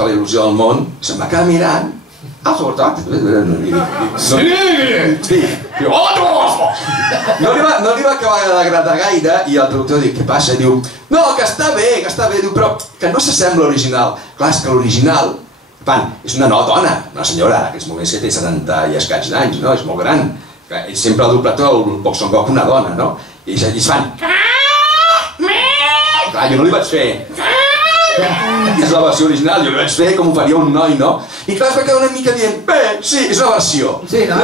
tota la il·lusió del món, se'm va quedar mirant, sobretot. Sí. No li va acabar d'agradar gaire i el traductor diu, què passa? Diu, no, que està bé, diu, però que no s'assembla a l'original. Clar, és que l'original, és una dona, una senyora, en aquests moments que té 70 i escaig d'anys, no? És molt gran. Sempre el doblator, el Bob Son Goku, una dona, no? I es fan... Clar, jo no li vaig fer... És la versió original, jo li vaig fer com ho faria un noi, no? I clar, es va quedar una mica dient, bé, sí, és una versió. Sí, no?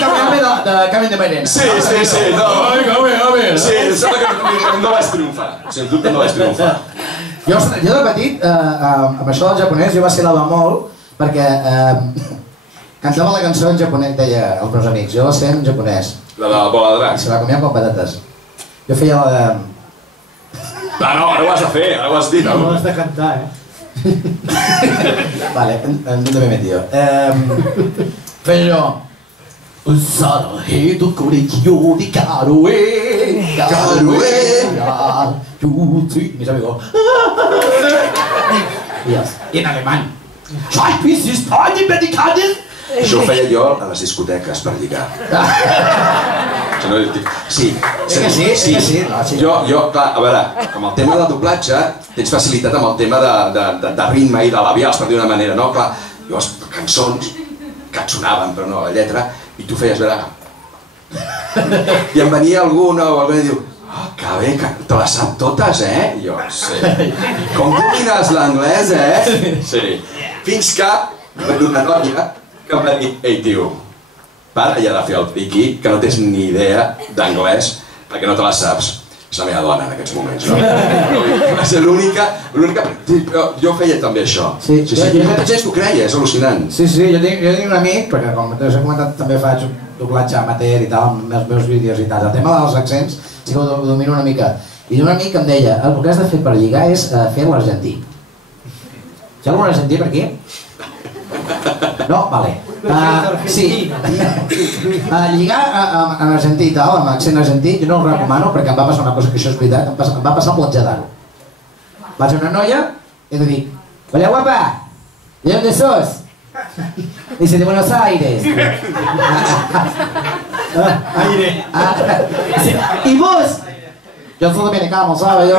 Canviant-me de Carmen de Mairena. Sí, no. Sí, sembla que no vaig triomfar. Sens dubte no vaig triomfar. Jo de petit, amb això del japonès, jo va ser la bemol, perquè cantava la cançó en japonès, deia als meus amics, jo la sé en japonès. La de la bola de drac. I se la comia amb patates. Jo feia la de... No, ara ho has de fer, ara ho has dit. No has de cantar, Vale, no m'he metido. Feia jo... Usara hedo korekiyo di karue, jutsu... Mis amigos... I en alemany. Això ho feia jo a les discoteques per lligar. Sí. Jo, clar, a veure, com el tema del doblatge, tens facilitat amb el tema de ritme i de labials, per dir una manera, no? Clar, jo les cançons que et sonaven, però no la lletra, i tu feies veure... I em venia alguna o algú i diu, oh, que bé, que te les sap totes, eh? I jo, sí. Com domines l'anglès, eh? Sí. Fins que va venir una noia que em va dir, ei, tio, para ja de fer el piqui, que no tens ni idea d'anglès, perquè no te la saps. És la meva dona en aquests moments, no? Va ser l'única... Jo feia també això. Sí, molta gent t'ho creia, és al·lucinant. Sí, jo tinc un amic, perquè com t'he comentat també faig doblatge amateur i tal, amb els meus vídeos i tal. El tema dels accents sí que ho domino una mica. I un amic em deia, el que has de fer per lligar és fer l'argentí. Hi ha algun argentí per aquí? No? Vale. Sí. Lligar en argentí i tal, amb accent argentí, jo no ho recomano perquè em va passar una cosa que això és veritat, em va passar amb l'Atjadaro. Vaig a una noia i li dic, hola guapa, ¿de dónde sos? Dice, de Buenos Aires. Aire. ¿Y vos? Yo soy dominicano, ¿sabes? Yo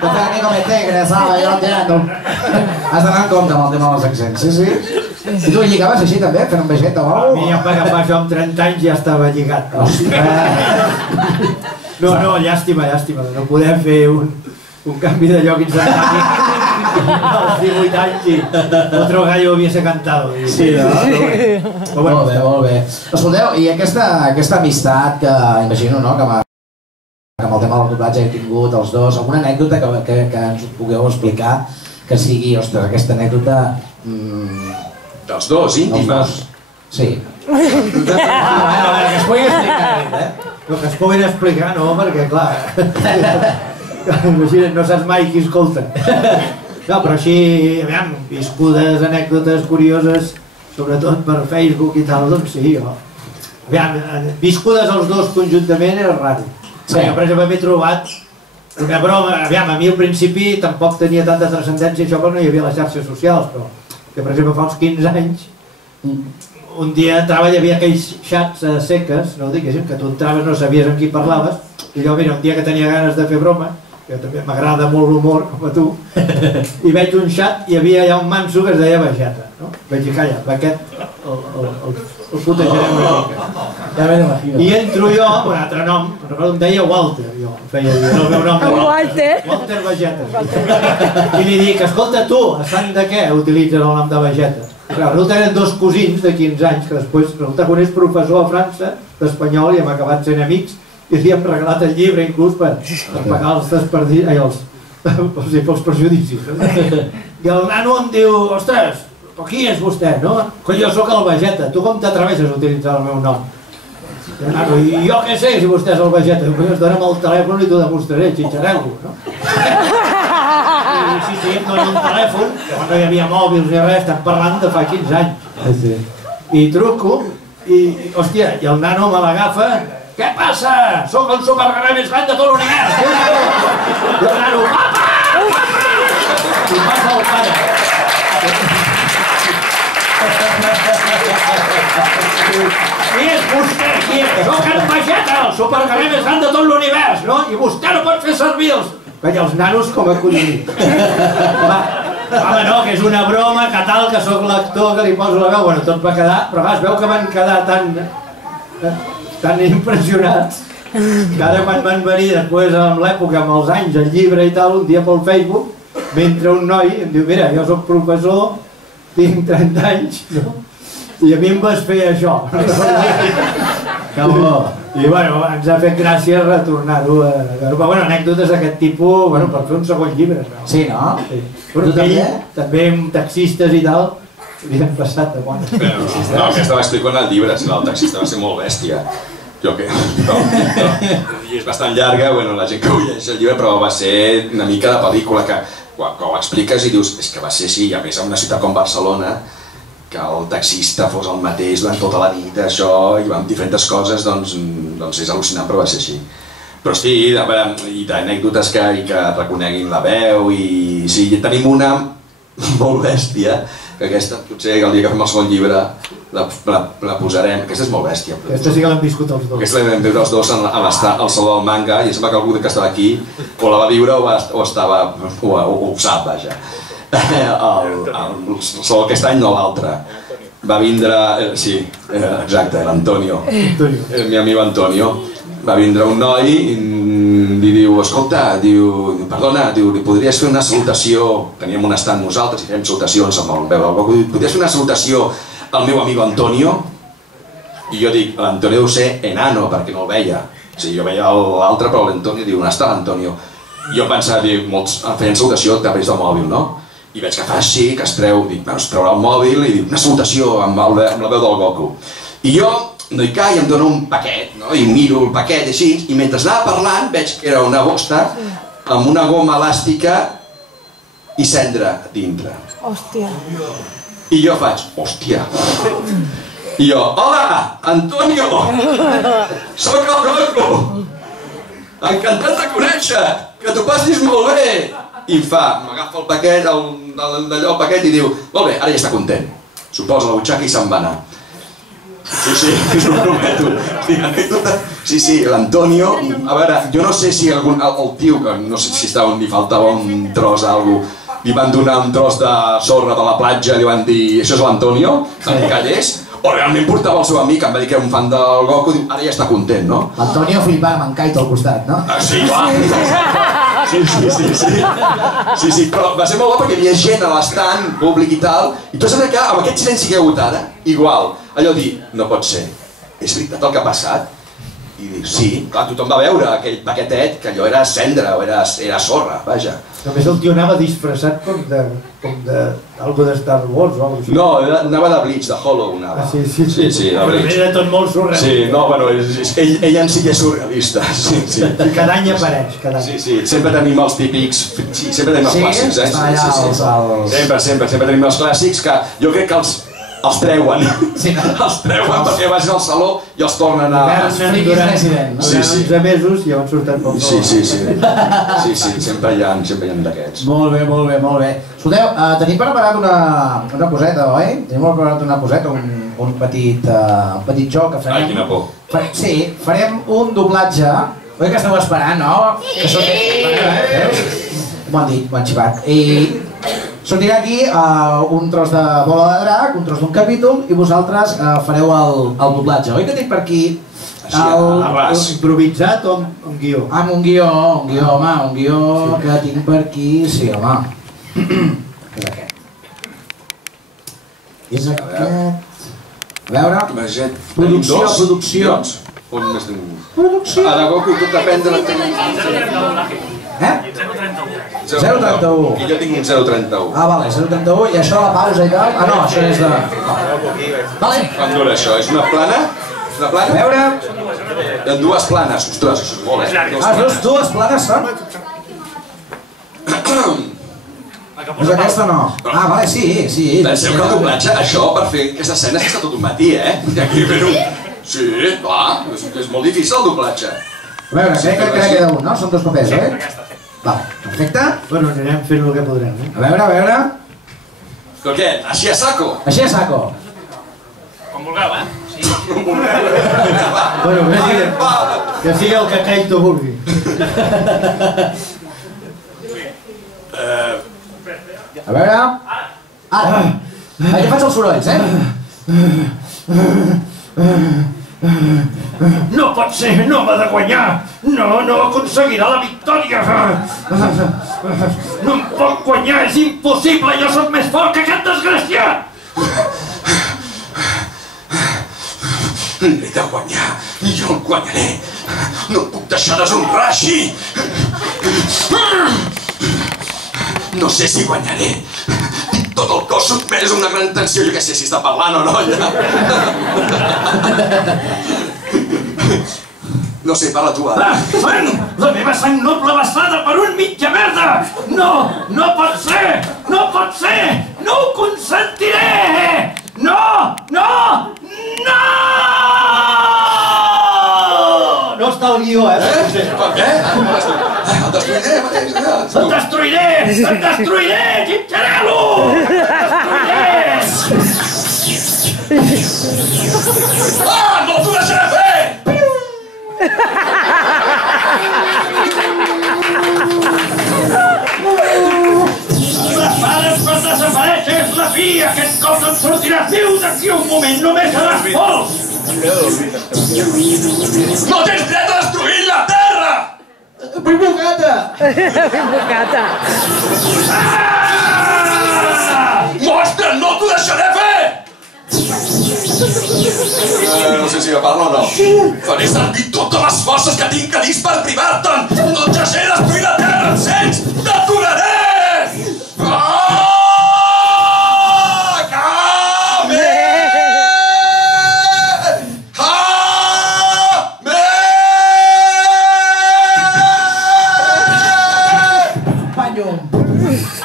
tengo aquí con mi tigre, ¿sabes? Jo no entiendo. Has d'anar en compte amb el tema dels accents, sí. I tu lligaves així també, fent un vegeta o alguna cosa? A mi em va agafar això amb 30 anys i ja estava lligat. No, llàstima, no podem fer un canvi de lloc instantani als 18 anys i otro gallo hubiese cantado. Sí, no? Molt bé. Escolteu, i aquesta amistat que imagino, no?, que amb el tema del doblatge he tingut els dos, alguna anècdota que ens pugueu explicar que sigui, ostres, aquesta anècdota... Dels dos, íntima. Sí. Que es pugui explicar, eh? El que es puguin explicar, no, perquè, clar... Imagina't, no saps mai qui escolta. No, però així, aviam, viscudes, anècdotes curioses, sobretot per Facebook i tal, doncs sí, jo. Aviam, viscudes els dos conjuntament és raro. Sí. Jo, per exemple, m'he trobat una broma, aviam, a mi al principi tampoc tenia tanta transcendència això perquè no hi havia les xarxes socials, però que per exemple fa uns 15 anys un dia entrava i hi havia aquells xats seques, no ho diguéssim, que tu entraves no sabies amb qui parlaves, i jo, mira, un dia que tenia ganes de fer broma, que també m'agrada molt l'humor, com a tu, i veig un xat i hi havia ja un manso que es deia Vegeta, no? Vaig dir, calla, aquest el putejarem una mica. I entro jo amb un altre nom, em deia Walter, jo feia el meu nom. Walter Vegeta. I li dic, escolta tu, a sant de què utilitzes el nom de Vegeta? Resulta que eren dos cosins de 15 anys, que després resulta que un és professor a França d'espanyol i hem acabat sent amics, i li hem regalat el llibre inclús per pagar els perjudicis. I el nano em diu, ostres, però qui és vostè, no? Que jo sóc el Vegeta, tu com t'atreveixes a utilitzar el meu nom? I jo què sé si vostè és el Vegeta? Dona'm el telèfon i t'ho demostraré, xitxarel·lo, no? Sí, em dona un telèfon, quan no hi havia mòbils ni res, estem parlant de fa 15 anys. I truco, i hòstia, i el nano me l'agafa. Què passa? Sóc el superheroi més gran de tot l'univers! I el nano, papa! I passa el pare. Qui és vostè, qui és? Soc en Vegeta, el supercarrer més gran de tot l'univers, no? I vostè no pot fer servir els... Veia, els nanos com a collonits. Home, no, que és una broma, que tal, que sóc l'actor, que li poso la veu, bueno, tot va quedar, però es veu que van quedar tan impressionats que ara quan van venir després amb l'època, amb els anys, el llibre i tal, un dia pel Facebook, mentre un noi em diu, mira, jo soc professor, tinc 30 anys, no? I a mi em vas fer això. Que bo. I bueno, ens ha fet gràcia retornar-ho a veure. Però bueno, anècdotes d'aquest tipus, bueno, per fer un segon llibre. No? Sí, no? Sí. Però també amb taxistes i tal, li han passat de bona. No, aquesta m'explico en el llibre, si el taxista va ser molt bèstia. Jo que... No. I és bastant llarga, bueno, la gent que ho llegeix el llibre, però va ser una mica de pel·lícula que quan ho expliques i dius, és que va ser així, i a més en una ciutat com Barcelona, que el taxista fos el mateix durant tota la nit, això, i amb diferents coses, doncs és al·lucinant, però va ser així. Però sí, i d'anècdotes que reconeguin la veu, i sí, tenim una molt bèstia, que aquesta, potser el dia que fem el segon llibre, la posarem, aquesta és molt bèstia. Aquesta sí que l'hem viscut els dos. Aquesta l'hem viscut els dos al Saló del Manga, i sembla que algú que estava aquí o la va viure o ho sap, vaja. Aquest any no l'altre. Va vindre, sí, exacte, l'Antonio, el meu amic Antonio. Va vindre un noi i li diu, escolta, perdona, li podries fer una salutació, teníem un estant nosaltres i fèiem salutacions amb el veu del Goku, podries fer una salutació al meu amic Antonio? I jo dic, l'Antonio deu ser enano, perquè no el veia. O sigui, jo veia l'altre, però l'Antonio diu, on està l'Antonio? I jo pensava, dic, molts feien salutació a través del mòbil, no? I veig que fa així, que es treu, dic, bueno, es treurà el mòbil i dic, una salutació amb la veu del Goku. I jo no hi caig, em dona un paquet, no? I miro el paquet així, i mentre anava parlant veig que era una bosta amb una goma elàstica i cendra dintre. Hòstia. I jo faig, hòstia. I jo, hola, Antonio! Soc el Goku! Encantat de conèixer! Que t'ho passis molt bé! I m'agafa el paquet, el paquet i diu, molt bé, ara ja està content. S'ho posa a la butxaca i se'n va anar. Sí, us ho prometo. Sí, l'Antonio, a veure, jo no sé si el tio, que no sé si li faltava un tros d'algú, li van donar un tros de sorra de la platja i li van dir, això és l'Antonio, que callés, o realment portava el seu amic, em va dir que era un fan del Goku, diu, ara ja està content, no? L'Antonio flipava amb en Kaito al costat, no? Sí, clar. Sí, però va ser molt bo perquè hi havia gent a l'estand públic i tal, i tu saps que amb aquest silenci que hi ha hagut ara, igual, allò dir, no pot ser, és veritat el que ha passat? I dic, sí, clar, tothom va veure aquell paquetet que allò era cendra o era sorra, vaja. Només el tio anava disfressat com d'algú de Star Wars o alguna cosa. No, anava de Bleach, de Hollow anava. Sí, de Bleach. Era tot molt surrealista. Sí, no, bueno, ell en sí que és surrealista, sí. I cada any apareix, cada any. Sí, sempre tenim els típics, sí, sempre tenim els clàssics, Sempre tenim els clàssics que jo crec que els treuen, els treuen perquè vagin al saló i els tornen a... Durant 11 mesos i llavors surten com... Sí, sempre hi ha d'aquests. Molt bé. Escolteu, tenim preparat una coseta, oi? Tenim preparat una coseta, un petit joc que farem... Ai, quina por. Sí, farem un doblatge, oi que esteu esperant, no? M'ho han dit, m'ho han xivat. I sortirà aquí un tros de Bola de Drac, un tros d'un capítol, i vosaltres fareu el doblatge. Oi que tinc per aquí improvisat o un guió? Amb un guió, home, un guió que tinc per aquí, sí, home. És aquest. És aquest. A veure... Producció. On més tenim? Producció. Ara, Goku, tot depèn de la... 031. I jo tinc un 031. Ah, vale, 031, i això la pausa i tal? Ah, no, això és de... Vale. Quant dura això? És una plana? Una plana? A veure... Hi ha dues planes, ostres, això és molt, dues planes són? És aquesta o no? Ah, vale, sí. Penseu que el doblatge, això, per fer aquestes escenes, està tot un matí, Aquí fer Sí, clar, és molt difícil el doblatge. A veure, crec que queda un, no? Són dos papers, Vale, perfecte. Bueno, anirem fent el que podrem, A veure... Però què? Així a saco? Així a saco. Com vulgueu, Sí. Bueno, que sigui el que Caito vulgui. A veure... Ara! Jo faig els sorolls, No pot ser, no m'ha de guanyar! No aconseguirà la victòria! No em pot guanyar, és impossible! Jo sóc més fort que aquest desgraciat! L'he de guanyar, i jo el guanyaré. No em puc deixar deshonrar així. No sé si guanyaré. Tinc tot el cos sotmès a una gran tensió. Jo què sé si està parlant o no, allà. No sé, parla tu ara. Sang! La meva sang noble vessada per un mitja merda! No pot ser! No pot ser! No ho consentiré! No! No està al guió, Per què? El destruiré mateix, allà. Et destruiré, xitxarelo! No t'ho deixaré fer! Prepara't per desaparèixer, és la fi! Aquest cop no et sortiràs viu d'aquí un moment, només seràs pols! No tens dret a destruir la terra! Vull bocata! Mostra, no t'ho deixaré fer! No sé si me parla o no. Faré servir totes les forces que tinc a dins per privar-te'n! No et deixaré destruir la terra, em sents? T'aturaré!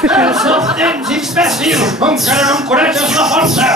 Perds els temps, imbècil! Encara no encoratges la força!